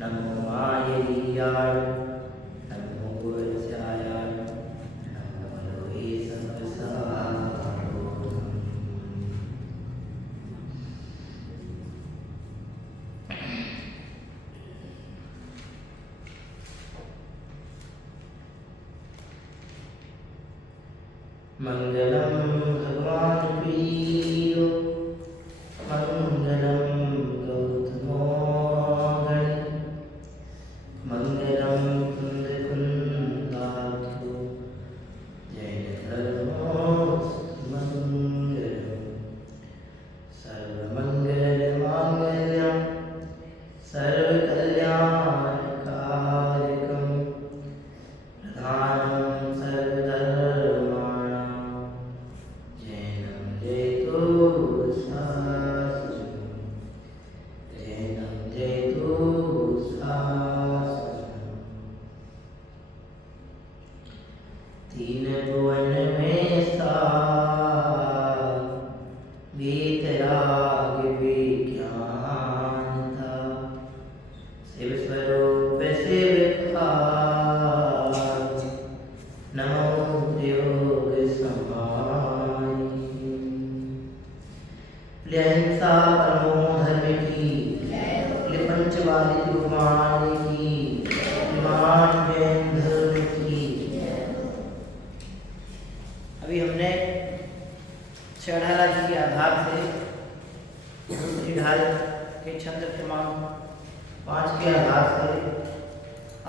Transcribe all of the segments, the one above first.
नमो मायेयाय नमो गुरस्याय नमो लोहे संवत्सराय। मंगलम भगवान प्रियो मंगलम गौतमोदय मंगलम कुंद कुंदातु जैन धर्मोस्तमंगलम सर्वमंगल मांगल्यम सर्वकल्याणकारकम प्रधानम सर्वधर्माणां जैनं जयतु शास्त्रम् जैनं जयतु शास्त्रम्। तीन भुवन में सार वीतराग विज्ञान था शिव स्वरूप शिव खास नमो योग समाई। प्रियंसा परमो धर्म की पंचवाली गुरुमान की मान जैन धर्म की। अभी हमने चढ़ाला जी के आधार से दूसरी ढाल के छंद क्रमांक 5 के आधार से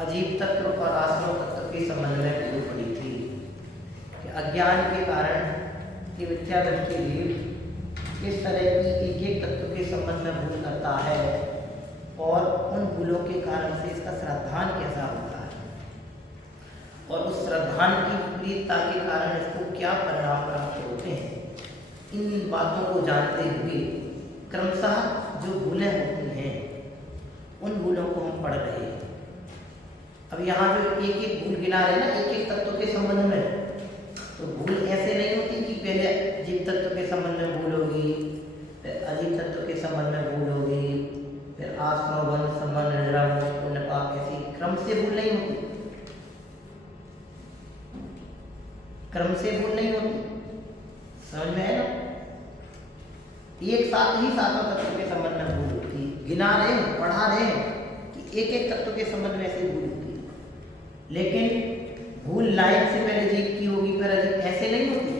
अजीब तत्व और आश्रव तत्व के संबंध में भूल पड़ी थी कि अज्ञान के कारण कि मिथ्या दृष्टि जीव किस तरह की एक एक तत्व के संबंध में भूल करता है और उन भूलों के कारण से इसका श्रद्धान कैसा होता है और उस श्रद्धान की विपरीतता के कारण इसको क्या परिणाम प्राप्त होते हैं। इन बातों को जानते हुए क्रमशः जो भूलें होती हैं उन भूलों को हम पढ़ रहे हैं। अब यहाँ जो एक एक भूल गिना रहे हैं ना एक एक तत्व के संबंध में, तो भूल ऐसे नहीं होती कि पहले जीव तत्व के संबंध में भूल होगी फिर अजीव तत्व के संबंध में भूल होगी फिर आश्रम वन संबंध निरम पुण्य पाप ऐसी क्रम से भूल नहीं होती। क्रम से भूल नहीं होती, समझ में है ना। एक साथ ही सातों तत्व के संबंध में भूल होती है। गिना रहे हैं पढ़ा रहे हैं कि एक एक तत्व के संबंध में ऐसी भूल होती है, लेकिन भूल लाइन से पहले जीव की होगी फिर अजीब ऐसे नहीं होती।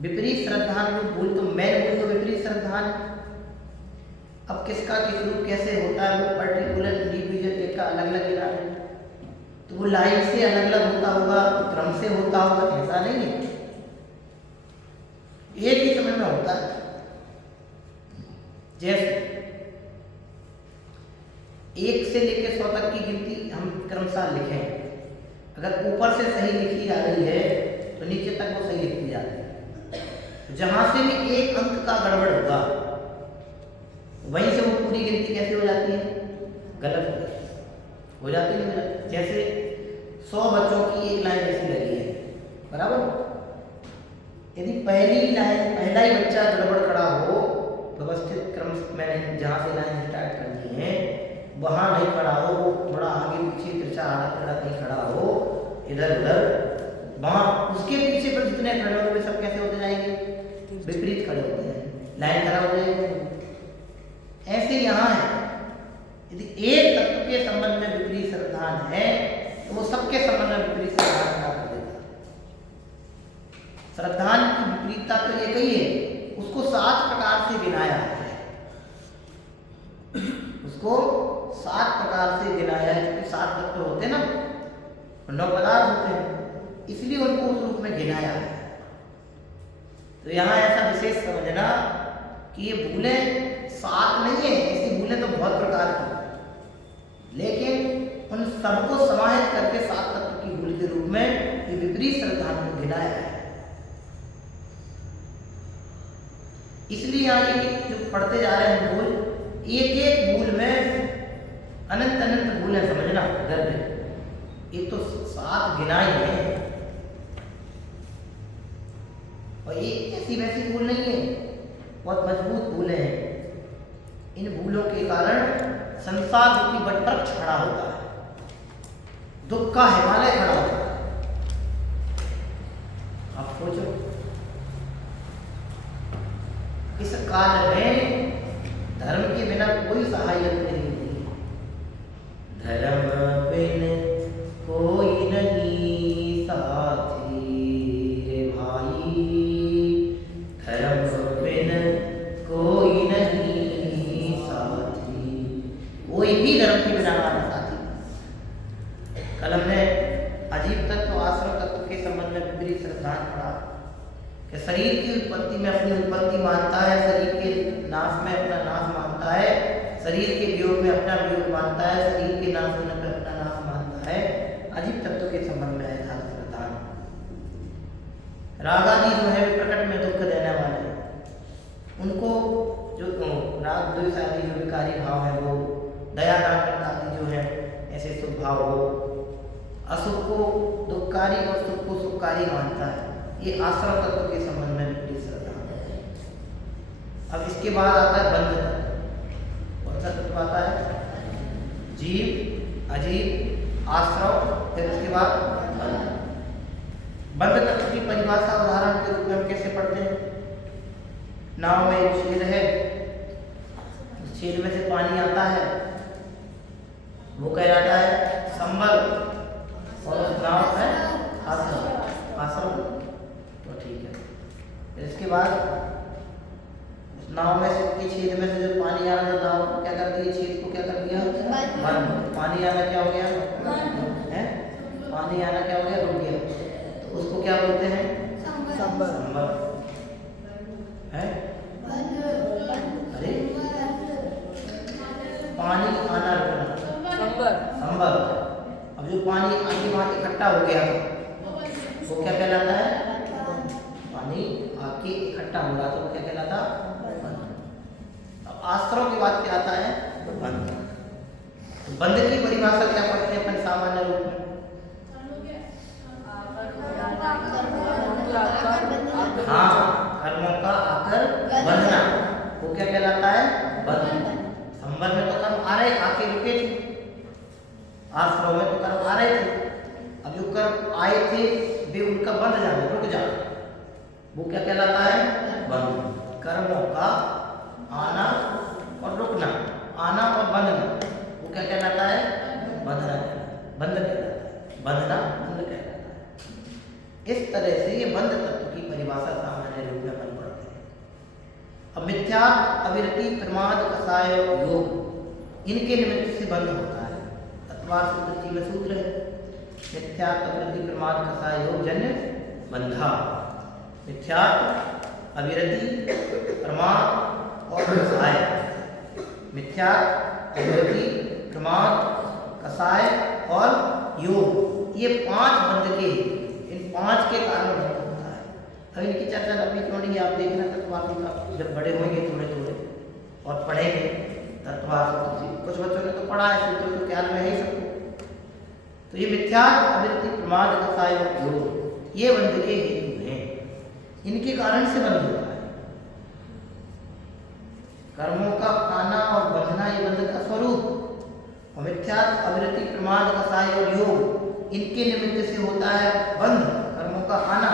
विपरीत श्रद्धान रूप भूल तो मैन भूल तो विपरीत श्रद्धान। अब किसका किस रूप कैसे होता है वो पर्टिकुलर इंडिविजुअल एक का अलग अलग गिना है, तो वो लाइन से अलग अलग होता होगा क्रम से होता होगा ऐसा नहीं है, एक ही समय में होता है। जैसे 1 से लेकर 100 तक की गिनती हम क्रमशः लिखें, अगर ऊपर से सही लिखी जा रही है तो नीचे तक वो सही लिखी जाती है। जहां से भी एक अंक का गड़बड़ होगा वहीं से वो पूरी गिनती कैसे हो जाती है, गलत हो जाती है। जैसे 100 बच्चों की एक लाइन ऐसी लगी है बराबर, यदि पहली लाइन पहला ही बच्चा गड़बड़ खड़ा हो व्यवस्थित क्रम मैंने जहाँ से लाइन स्टार्ट करनी है वहाँ नहीं खड़ा हो, वो थोड़ा आगे पीछे तिरछा आड़ा टेढ़ा कहीं खड़ा हो इधर उधर, वहाँ उसके पीछे पर जितने खड़े होंगे वे सब कैसे होते जाएंगे, विपरीत खड़े होते हैं, लाइन खराब हो जाएगी। ऐसे यहाँ है, यदि एक तत्व के संबंध में विपरीत श्रद्धान है तो वो सबके संबंध में विपरीत श्रद्धान खड़ा कर देता है। श्रद्धान की विपरीतता तो एक ही है, उसको 7 प्रकार से गिनाया है, उसको 7 प्रकार से गिनाया है, क्योंकि 7 तत्व होते हैं ना 9 पदार्थ होते हैं, इसलिए उनको उस रूप में गिनाया है। तो यहाँ ऐसा विशेष समझना कि ये भूलें 7 नहीं है, ऐसी भूलें तो बहुत प्रकार की, लेकिन उन सबको समाहित करके 7 तत्व की भूल के रूप में ये विपरीत श्रद्धान को गिनाया है। इसलिए यहाँ ये जो पढ़ते जा रहे हैं भूल, एक एक भूल में अनंत अनंत भूलें समझना गर्भ, ये तो 7 गिनाई है और ये ऐसी वैसी भूल नहीं है, बहुत मजबूत भूलें हैं। इन भूलों के कारण संसार रूपी वटवृक्ष खड़ा होता है, दुख का हिमालय खड़ा होता है। आप सोचो, इस काल में धर्म के बिना कोई सहायक नहीं है। धर्म बिन कोई नहीं साथी रे भाई, धर्म बिन कोई नहीं साथी, कोई भी धर्म के बिना हमारा साथी। कल हमने अजीब तत्व आश्रम तत्व के संबंध में विपरीत सिद्धांत पढ़ा कि शरीर की उत्पत्ति में अपनी उत्पत्ति मानता है, शरीर के नाश में अपना नाश मानता है, शरीर के वियोग में अपना वियोग मानता है, शरीर के नाश होने पर अपना नाश मानता है। अजीब तत्व के संबंध में है सिद्धांत। राग आदि जो है प्रकट में दुख देने वाले, उनको जो राग द्वेष आदि जो विकारी भाव है वो दया दान आदि जो है ऐसे शुभ भाव हो, अशुभ को दुखकारी और शुभ को सुखकारी मानता है। ये आश्रम तत्व के संबंध में विपरीत सिद्धांत है। अब इसके बाद आता है बंध तत्व। कौन सा तत्व आता है? जीव, अजीव, आश्रव, फिर उसके बाद बंध। बंध तत्व की परिभाषा उदाहरण के रूप में हम कैसे पढ़ते हैं? नाव में एक छेद है, उस छेद में से पानी आता है, वो कहलाता है संबल, और उस नाव है आश्रव। आश्रव तो ठीक है। फिर इसके बाद उस नाव में से के छेद में से जो पानी आ रहा था, नाव को क्या कर दिया? छेद को क्या कर दिया? बंद। पानी आना क्या हो गया? है पानी आना क्या हो गया? रुक गया। तो उसको क्या बोलते हैं? संबल। है अरे पानी आना रुकना, संबल। अब जो पानी आगे वहां इकट्ठा हो गया वो क्या कहलाता है? पानी आके इकट्ठा हो रहा था वो क्या कहलाता? बंध। अब आश्रव की बात क्या आता है? बंध। तो बंध की परिभाषा क्या पढ़ते हैं अपन सामान्य रूप में? हाँ, कर्मों का आकर बंधना, वो क्या कहलाता है? बंध। संबल में तो कर्म आ रहे, आके रुके थे, आश्रव में तो कर्म आ रहे थे। अब जो कर्म आए थे वे उनका बंध जाना, रुक जाना, वो क्या कहलाता है? बंध। कर्मों का आना और रुकना, आना और बंधना, वो क्या कहलाता है? बंधना, बंध कहलाता है। बंधना बंध कहलाता है। इस तरह से ये बंध तत्व की परिभाषा सामान्य रूप में अपन पढ़ते हैं। अब मिथ्या, अविरति, प्रमाद, कसाय और योग, इनके निमित्त से बंध होता है। तत्वार सूत्र में सूत्र है, मिथ्या, अविरति, प्रमाद, कसाय, योग जन्य बंधा। मिथ्या, अविरति, प्रमाद और कसाय। मिथ्या, अविरति, प्रमाद, कसाय और योग, ये 5 बंध के, इन 5 के कारण बंध होता है। अब इनकी चर्चा लंबी चौड़ी आप देखना, तत्वार्थी का जब बड़े होंगे थोड़े थोड़े और पढ़ेंगे तत्वार्थी, कुछ बच्चों ने तो पढ़ा है, सूत्र तो ख्याल में है ही सबको। तो ये मिथ्या, अविरति, प्रमाद, कसाय और योग, ये बंध के हेतु हैं, इनके कारण से बंध होता है। कर्मों का आना और बंधना ये बंध का स्वरूप, और मिथ्या, अविरति, प्रमाद, कसाय और योग, इनके निमित्त से होता है बंध, कर्मों का आना।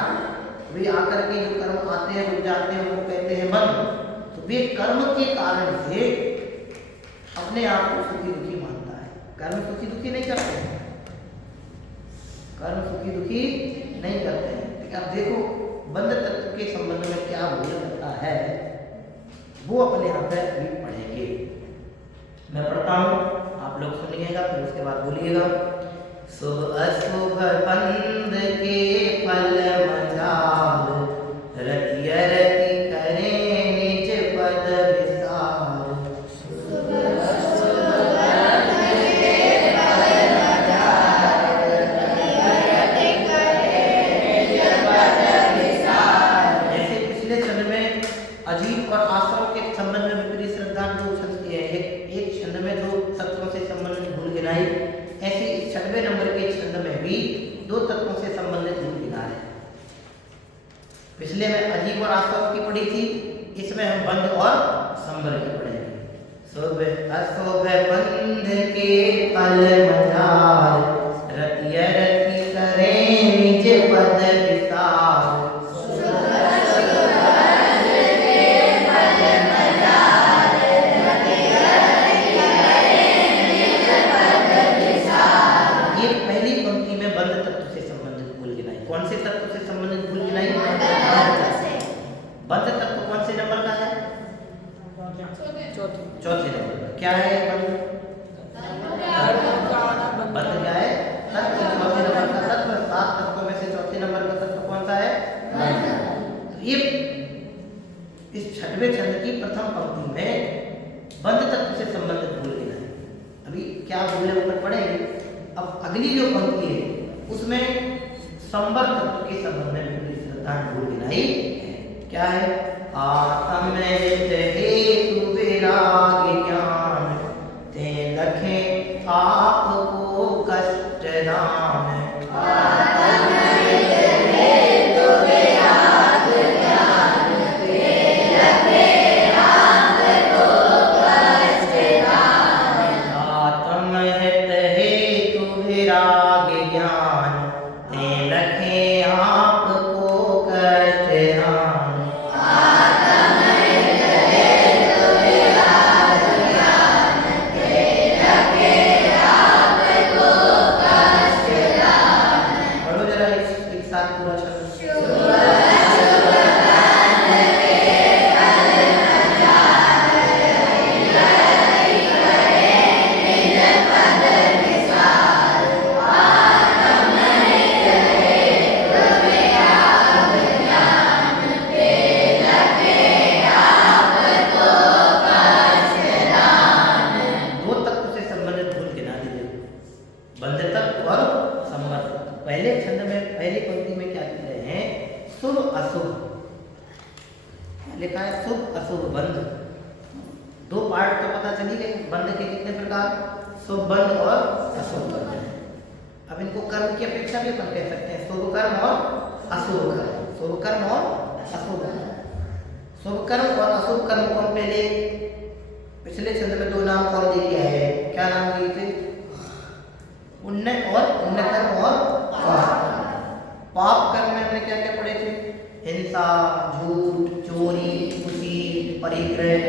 वे आकर के जो कर्म आते हैं रुक जाते हैं, वो कहते हैं बंध। तो वे कर्म के कारण से अपने आप को सुखी दुखी मानता है। कर्म सुखी दुखी नहीं करते हैं, कर्म सुखी दुखी नहीं करते हैं। लेकिन आप देखो बंध तत्व के संबंध में क्या बोला जाता है, वो अपने यहाँ पे अभी पढ़ेंगे। मैं पढ़ता हूँ, आप लोग सुनिएगा, फिर उसके बाद बोलिएगा। शुभ अशुभ बंध के फल मजाल, रति रति करें निज पद विसार। जैसे पिछले छंद में अजीब और आश्रव के संबंध में विपरीत सिद्धांत दो छंद के हैं, एक छंद में 2 तत्वों से संबंधित भूल गिनाई, ऐसे इस 96 नंबर के छंद में भी 2 तत्वों से संबंधित भूल गिना है। पिछले में अजीब और आश्रव की पढ़ी थी, इसमें हम बंध और संबल की पढ़ेंगे। शुभ अशुभ बंध के फल मजार, रतिय रति करें निज पद विसार। ये पहली पंक्ति में बंध तत्व से संबंधित भूल गिनाई। कौन से तत्व से संबंधित भूल गिनाई? बंध तत्व कौन से नंबर का है? चौथे नंबर का। क्या है बंध? बंध क्या है? तत्व। चौथे नंबर का तत्व। 7 तत्वों में से चौथे नंबर का तत्व कौन सा है? तो ये इस छठवें छंद की प्रथम पंक्ति में बंध तत्व से संबंधित भूल गिनाई। अभी क्या भूल है ऊपर पढ़ेंगे। अब अगली जो पंक्ति है उसमें संवर तत्व के संबंध में पूरी श्रद्धांत भूल गिनाई है। क्या है? आत्महित हेतु विराग ज्ञान, ते लखे आपको कष्ट दान। लिखा है शुभ अशुभ बंध। दो पार्ट तो पता चली गए बंध के कितने प्रकार, शुभ बंध और अशुभ बंध। अब इनको कर्म की अपेक्षा भी अपन कह सकते हैं, शुभ कर्म और अशुभ कर्म। शुभ कर्म और अशुभ कर्म। शुभ कर्म और अशुभ कर्म को हम पहले पिछले छंद में 2 नाम और दे दिया है। क्या नाम दिए थे? पुण्य और पुण्य कर्म और पाप। पाप कर्म में हमने क्या क्या पढ़े थे? हिंसा, झूठ, चोरी, कुशील, परिग्रह,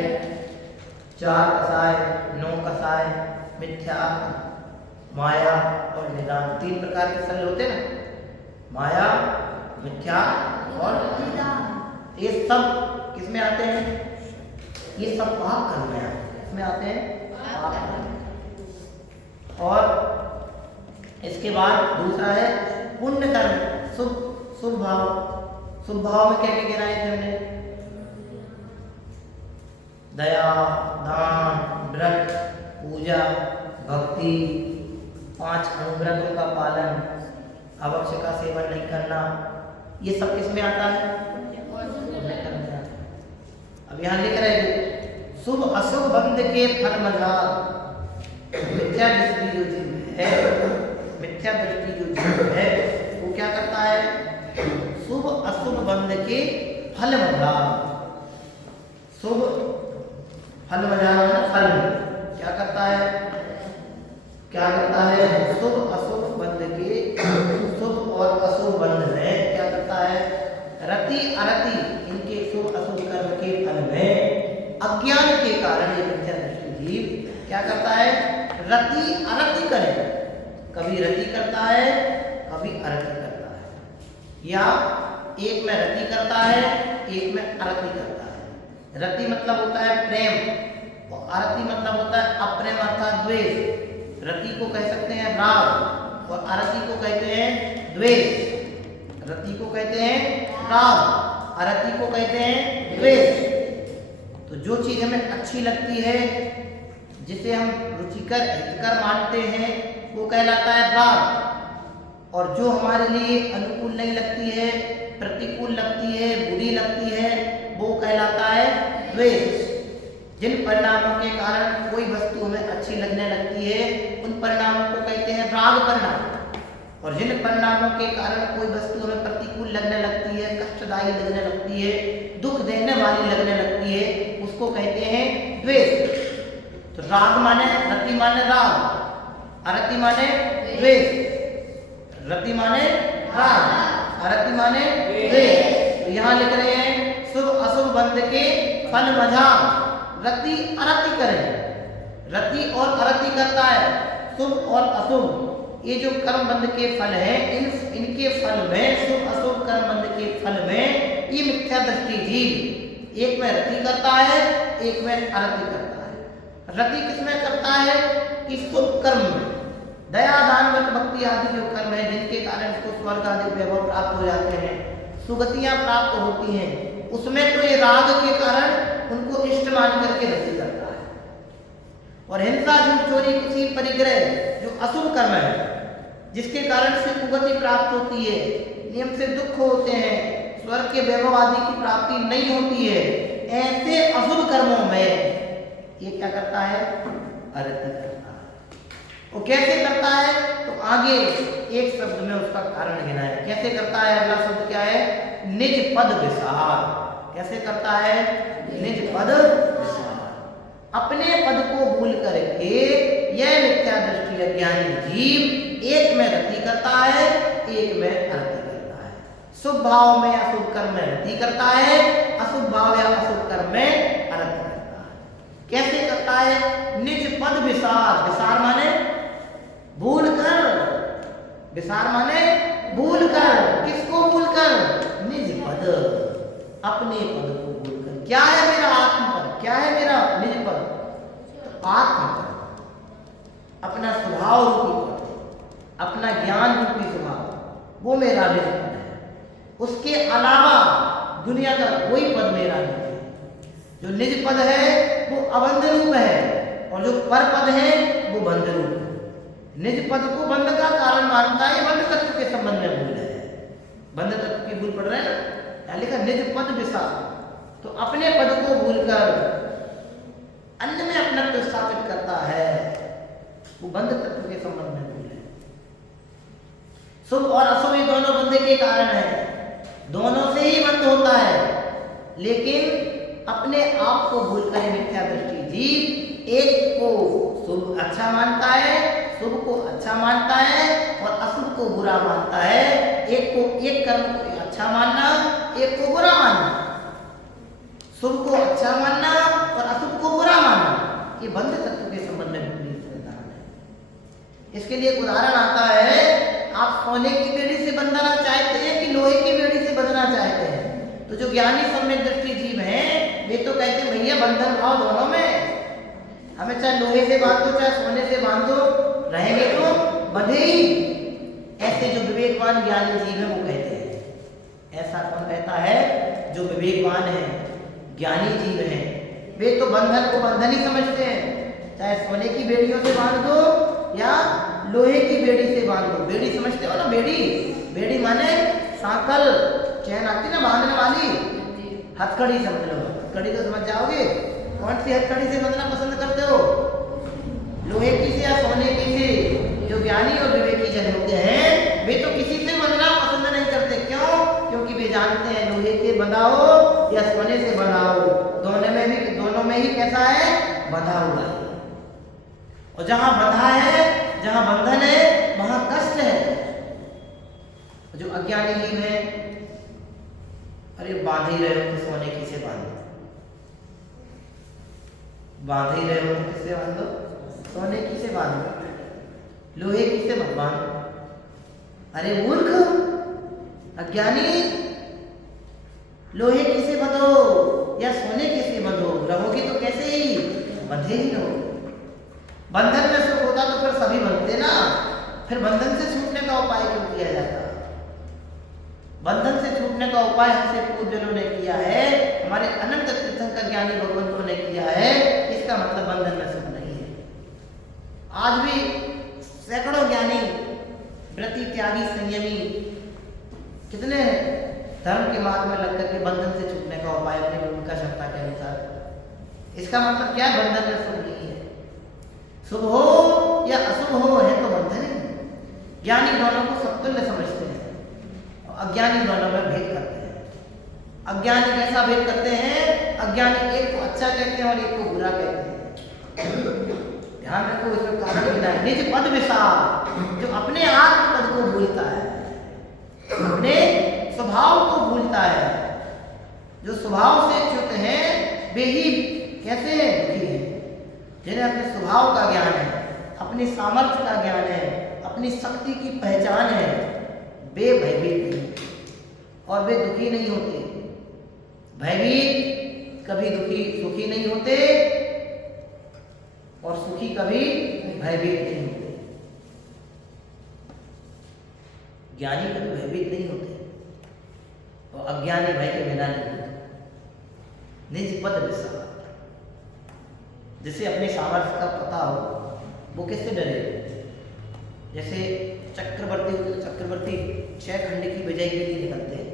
4 कसाय, 9 कसाय, मिथ्या, माया और निदान। 3 प्रकार के सल होते हैं ना, माया, मिथ्या और निदान। ये सब किसमें आते हैं? ये सब पाप कर्म में आते हैं। इसमें आते हैं पाप कर्म। और इसके बाद दूसरा है पुण्य कर्म, शुभ भाव। शुभ भाव में क्या क्या गिनाए थे हमने? दया, दान, व्रत, पूजा, भक्ति, 5 अनुव्रतों का पालन, आवश्यक का सेवन नहीं करना। ये सब किसमें आता है? अब यहाँ लिख रहे हैं शुभ अशुभ बंध के फल मझार। मिथ्या दृष्टि जो जीव है, मिथ्या दृष्टि जो जीव है वो क्या करता है? शुभ अशुभ बंध के फल मझार। शुभ फल मझार फल क्या करता है? क्या करता है? शुभ अशुभ बंध के, शुभ और अशुभ बंध में क्या करता है? रति अरति, इनके शुभ अशुभ कर्म के फल में अज्ञान के कारण ये मिथ्या दृष्टि जीव क्या करता है? रति अरति करे। कभी रति करता है, कभी अरति करता है, या एक में रति करता है, एक में अरति करता है। रति मतलब होता है प्रेम और अरति मतलब होता है अप्रेम अर्थात द्वेष। रति को कह सकते हैं राग और अरति को कहते हैं द्वेष। रति को कहते हैं राग, अरति को कहते हैं द्वेष। तो जो चीज हमें अच्छी लगती है, जिसे हम रुचिकर हितकर मानते हैं, वो कहलाता है राग। और जो हमारे लिए अनुकूल नहीं लगती है, प्रतिकूल लगती है, बुरी लगती है, वो कहलाता है द्वेष। जिन परिणामों के कारण कोई वस्तु हमें अच्छी लगने लगती है, उन परिणामों को कहते हैं राग परिणाम। और जिन परिणामों के कारण कोई वस्तु हमें प्रतिकूल लगने लगती है, कष्टदायी लगने लगती है, दुख देने वाली लगने लगती है, उसको कहते हैं द्वेष। तो राग माने रति माने राग, अरति माने द्वेष, रति माने राग, अरति माने द्वेष। तो यहाँ लिख रहे हैं शुभ अशुभ बंध के फल मझा रति अरति करें। रति और अरति करता है, शुभ और अशुभ ये जो कर्म बंध के फल है, इनके फल में शुभ अशुभ कर्म बंध के फल में ये मिथ्या दृष्टि जीव एक में रति करता है, एक में अरति करता है। रति किसमें करता है कि शुभ कर्म में, दया दान व्रत भक्ति आदि जो कर्म है जिनके कारण उसको स्वर्ग आदि वैभव प्राप्त हो जाते हैं, सुगतियां प्राप्त होती हैं, उसमें तो ये राग के कारण उनको इष्ट मान करके रति करता है। और हिंसा झूठ चोरी कुछ परिग्रह जो अशुभ कर्म है जिसके कारण से कुगति प्राप्त होती है, नियम से दुख होते हैं, स्वर्ग के वैभव आदि की प्राप्ति नहीं होती है, ऐसे अशुभ कर्मों में ये क्या करता है, अरति करता है। वो कैसे करता है तो आगे एक शब्द में उसका कारण गिना है। कैसे करता है, अगला शब्द क्या है, निज पद विसार। कैसे करता है, निज पद विसार, अपने पद को भूल करके यह मिथ्या दृष्टि अज्ञानी जीव एक में रति करता है, एक में अरति करता है। शुभ भाव में अशुभ कर्म में रति करता है, अशुभ भाव या अशुभ कर्म में अरति करता है। कैसे करता है, निज पद विसार, विसार माने भूल कर, विसार माने भूल कर, किसको भूल कर, निज पद, अपने पद को भूल कर। क्या है मेरा आत्म पद, क्या है मेरा निज पद, तो आत्म पद, अपना स्वभाव रूपी पद, अपना ज्ञान रूपी स्वभाव, वो मेरा निज पद है। उसके अलावा दुनिया का कोई पद मेरा नहीं है। जो निज पद है वो अबंध रूप है और जो पर पद है वो बंध रूप है। निज पद को बंध का कारण मानता है, बंध तत्व के संबंध में भूल है, बंध तत्व की भूल पड़ रहे हैं ना, लिखा निज पद विसार, तो अपने पद को भूलकर अन्य में अपनत्व स्थापित करता है, वो बंध तत्व के संबंध में भूल है। शुभ और अशुभ ये दोनों बंध के कारण है, दोनों से ही बंध होता है, लेकिन अपने आप को भूलकर मिथ्या दृष्टि जीव एक को शुभ अच्छा मानता है, शुभ को अच्छा मानता है और अशुभ को बुरा मानता है। एक को, एक कर्म को अच्छा मानना, एक को बुरा मानना, शुभ को अच्छा मानना और अशुभ को बुरा मानना, ये बंध तत्व के संबंध में विपरीत सिद्धांत है। इसके लिए एक उदाहरण आता है, आप सोने की बेड़ी से बंधना चाहते हैं कि लोहे की बेड़ी से बंधना चाहते हैं, तो जो ज्ञानी सम्यक दृष्टि जीव हैं वे तो कहते हैं भैया बंधन भाव दोनों में, हमें चाहे लोहे से बांधो चाहे सोने से बांधो, रहेंगे तो बंधे ही। ऐसे जो विवेकवान ज्ञानी जीव है वो कहते हैं। ऐसा कौन कहता है, जो विवेकवान है ज्ञानी जीव हैं, वे तो बंधन को बंधन ही समझते हैं, चाहे सोने की बेड़ियों से बांध दो या लोहे की बेड़ी से बांध दो। बेड़ी समझते हो ना, बेड़ी, बेड़ी माने सांकल, चैन आती ना बांधने वाली, हथकड़ी समझ लो, हथकड़ी तो समझ जाओगे। कौन सी हथकड़ी से बंधना पसंद करते हो, लोहे की से या सोने की से? जो ज्ञानी और विवेकी जन होते हैं वे तो किसी से बंधना पसंद नहीं करते। क्यों? क्योंकि वे जानते हैं लोहे से बंधाओ या सोने से बंधाओ, दोनों में ही कैसा है, बंधा हुआ है। और जहां बंधा है, जहां बंधन है वहां कष्ट है। जो अज्ञानी जीव है, अरे बांध ही रहे हो तो सोने की से बांधो, बांध ही रहे हो तो किससे बांधो, सोने की से बांधो, लोहे की से मत बांधो। अरे मूर्ख अज्ञानी, लोहे की से बंधो या सोने की से बंधो, रहोगी तो कैसे ही, बंधे ही रहो। बंधन में सुख होता तो फिर सभी बनते ना, फिर बंधन से छूटने का उपाय क्यों किया जाता? बंधन से छूटने का उपाय हमसे पूर्वजों ने किया है, हमारे अनंत तीर्थंकर ज्ञानी भगवंतों ने किया है। इसका मतलब बंधन में सुख नहीं है। आज भी सैकड़ों ज्ञानी, व्रती, त्यागी, संयमी कितने धर्म के मार्ग में लग करके बंधन से छूटने का उपाय अपनी भूमिका क्षमता के अनुसार। इसका मतलब क्या है, बंधन में सुख नहीं है। शुभ हो या अशुभ हो है तो बंधन ही। ज्ञानी दोनों को समतुल्य समझते हैं, अज्ञानी दोनों में भेद करते हैं। अज्ञानी कैसा भेद करते हैं, अज्ञानी एक को अच्छा कहते हैं और एक को बुरा कहते हैं। ध्यान रखो, इसमें कारण लिखना है। निज पद विसार, जो अपने आत्म पद को भूलता है, अपने स्वभाव को भूलता है, जो स्वभाव से च्युत है वे ही कैसे दुखी है। जिन्हें अपने स्वभाव का ज्ञान है, अपनी सामर्थ्य का ज्ञान है, अपनी शक्ति की पहचान है, वे भयभीत नहीं और वे दुखी नहीं होते। भयभीत कभी दुखी सुखी नहीं होते और सुखी कभी भयभीत नहीं होते। ज्ञानी कभी भयभीत नहीं होते और अज्ञानी भय के बिना नहीं होते। निज पद विसार, जिसे अपने सामर्थ्य का पता हो वो किससे डरे। जैसे चक्रवर्ती होते तो चक्रवर्ती 6 खंड की विजय के लिए निकलते हैं,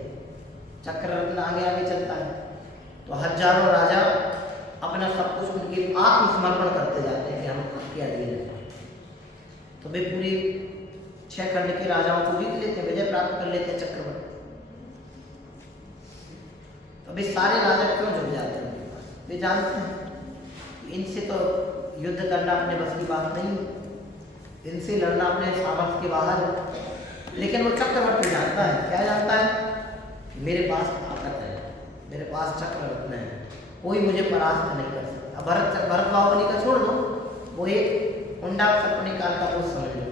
चक्र रत्न आगे आगे चलता है, तो हजारों राजा अपना सब कुछ उनके लिए आत्मसमर्पण करते जाते हैं कि हम आपके अधीन हैं। तो वे पूरी 6 खंड के राजाओं को जीत लेते हैं, विजय प्राप्त कर लेते हैं चक्रवर्ती। तो वे सारे राजा क्यों जुड़ जाते हैं उनके पास, वे जानते हैं इनसे तो युद्ध करना अपने बस की बात नहीं, इनसे लड़ना अपने सामर्थ्य के बाहर है। लेकिन वो चक्रवर्ती जानता है, क्या जानता है, मेरे पास ताकत है, मेरे पास चक्र रत्न है, कोई मुझे परास्त नहीं कर सकता। भरत बाहुबली का छोड़ दो, वो एक उंडाप सर्पणी काल का दोष समझ लो।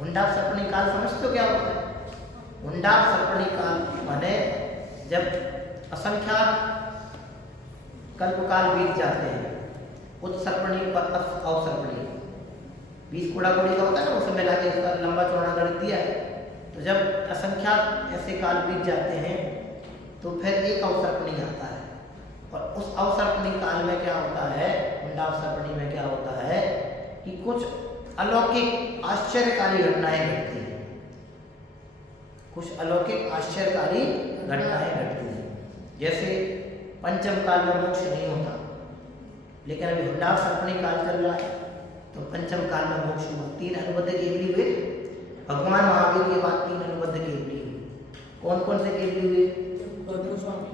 उंडाप सर्पणी काल समझते हो क्या होता है। उंडाप सर्पणी काल माने जब असंख्यात कल्पकाल बीत जाते हैं, उत्सर्पणी पर अवसर्पणी 20 कोड़ा कोड़ी का होता है ना, उस समय लाके उसका लंबा चौड़ा गणित दिया है। तो जब असंख्यात ऐसे काल बीत जाते हैं तो फिर एक अवसर्पणी आता है, और उस अवसर्पणी काल में क्या होता है, उंडावसर्पणी में क्या होता है कि कुछ अलौकिक आश्चर्यकारी घटनाएं घटती हैं, कुछ अलौकिक आश्चर्यकारी घटनाएं घटती हैं। जैसे पंचम काल में मोक्ष नहीं होता, लेकिन अभी उंडावसर्पणी काल चल रहा है, तो पंचम काल में मोक्ष हुआ। 3 अनुबद्ध केवली हुए, भगवान महावीर के बाद 3 अनुबद्ध केवली हुए। कौन कौन से केवली हुए, गौतम स्वामी,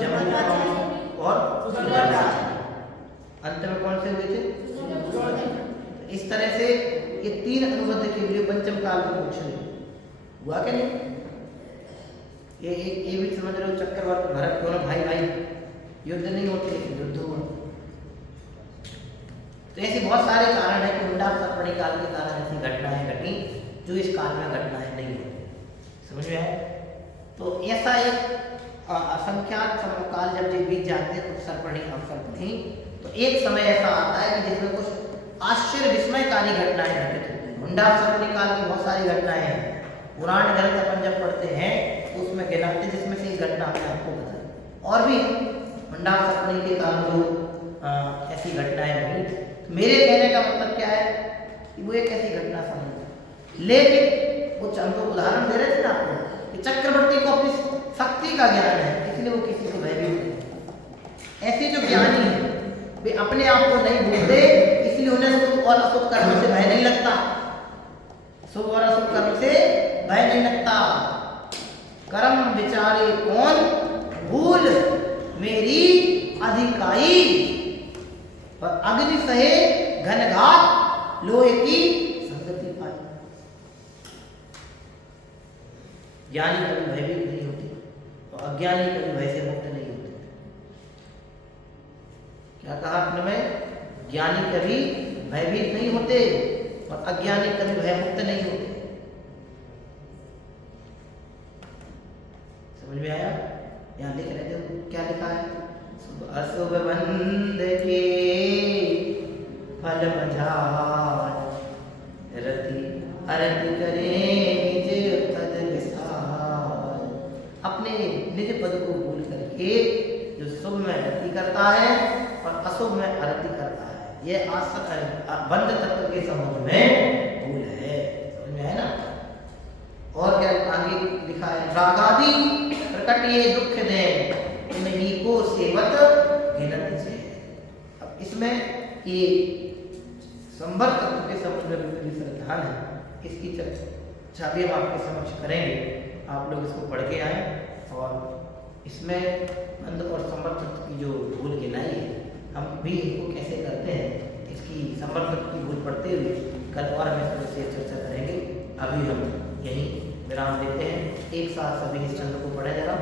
जमन स्वामी और अंत में कौन से हुए थे। इस तरह से ये 3 अनुबद्ध केवली पंचम काल में मोक्ष हुआ क्या नहीं। ये भी समझ रहे हो, चक्रवर्ती भरत दोनों भाई भाई, युद्ध नहीं होते युद्ध हुआ। तो ऐसे बहुत सारे कारण है कि उंडावसर्पणी काल के कारण ऐसी घटनाएं घटी जो इस काल में घटनाएं नहीं होती। समझ में आया। तो ऐसा एक असंख्यात काल जब ये बीत जाते हैं, उत्सर्पणी अवसर्पणी, तो एक समय ऐसा आता है कि जिसमें कुछ आश्चर्य विस्मयकारी घटनाएं घटित होती हैं। उंडावसर्पणी काल की बहुत सारी घटनाएं हैं, पुराण ग्रंथ अपन जब पढ़ते हैं तो उसमें गिनाते, जिसमें से एक घटना हमने आपको बताई। और भी उंडावसर्पणी के काल में जो ऐसी घटनाएं हुई, तो मेरे कहने का मतलब क्या है कि वो एक ऐसी घटना समझ। लेकिन कुछ हमको उदाहरण दे रहे थे ना आपको कि चक्रवर्ती को अपनी शक्ति का ज्ञान है, इसलिए वो किसी से भयभीत नहीं। ऐसे जो ज्ञानी है वे अपने आप को नहीं भूलते, इसलिए उन्हें शुभ और अशुभ कर्म से भय नहीं लगता। शुभ और अशुभ कर्म से भय नहीं लगता। कर्म विचारे कौन भूल मेरी अधिकाई, और अग्नि सहे घनघात लोहे की संगति पाई। ज्ञानी कभी भयभीत नहीं होते और अज्ञानी कभी भय से मुक्त नहीं होते। क्या कहा आपने, में ज्ञानी कभी भयभीत नहीं होते और अज्ञानी कभी भय मुक्त नहीं होते। समझ में आया। यहाँ लिख रहे थे, क्या लिखा है, अशुभ बंध के फल मझार रति अरति करे निज पद विसार। अपने निज पद को भूल करके जो शुभ में रति करता है और अशुभ में अरति करता है, ये बंध तत्व के संबंध में भूल है। समझ में है ना। और क्या आगे लिखा है, रागादि प्रकट ये दुख दे इन्हीं को सेवत गिनत से। अब इसमें ये संभर तत्व के संबंध में भी श्रद्धा है, इसकी चर्चा भी हम आपके समक्ष करेंगे। आप लोग इसको पढ़ के आए और इसमें अंध और संवर्त तत्व की जो भूल गिनाई है, हम भी इनको कैसे करते हैं, इसकी संवर्त तत्व की भूल पढ़ते हुए कल और हम इस पर चर्चा करेंगे। अभी हम यहीं विराम देते हैं। एक साथ सभी इस छंद को पढ़े जरा।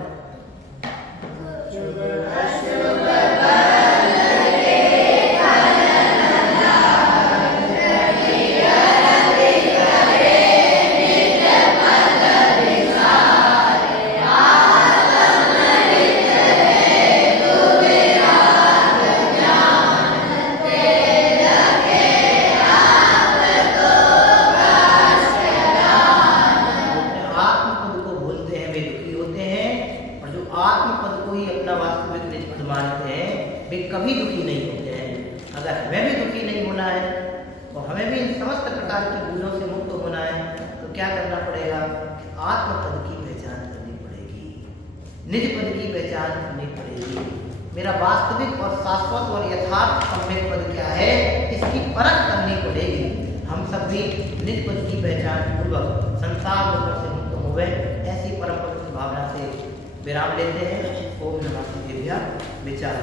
कभी दुखी नहीं होते हैं। अगर हमें भी दुखी नहीं होना है तो हमें भी इन समस्त प्रकार की भूलों से मुक्त होना है, तो क्या करना पड़ेगा? आत्मपद की पहचान करनी पड़ेगी, निज पद की पहचान करनी पड़ेगी। मेरा वास्तविक और शाश्वत और यथार्थ सम्यक पद क्या है, इसकी परख करनी पड़ेगी। हम सब भी निज पद की पहचान पूर्वक संसार दुख से मुक्त हो गए, ऐसी परम पद की भावना से विराम लेते हैं। ओम नमः शिवाय। विचार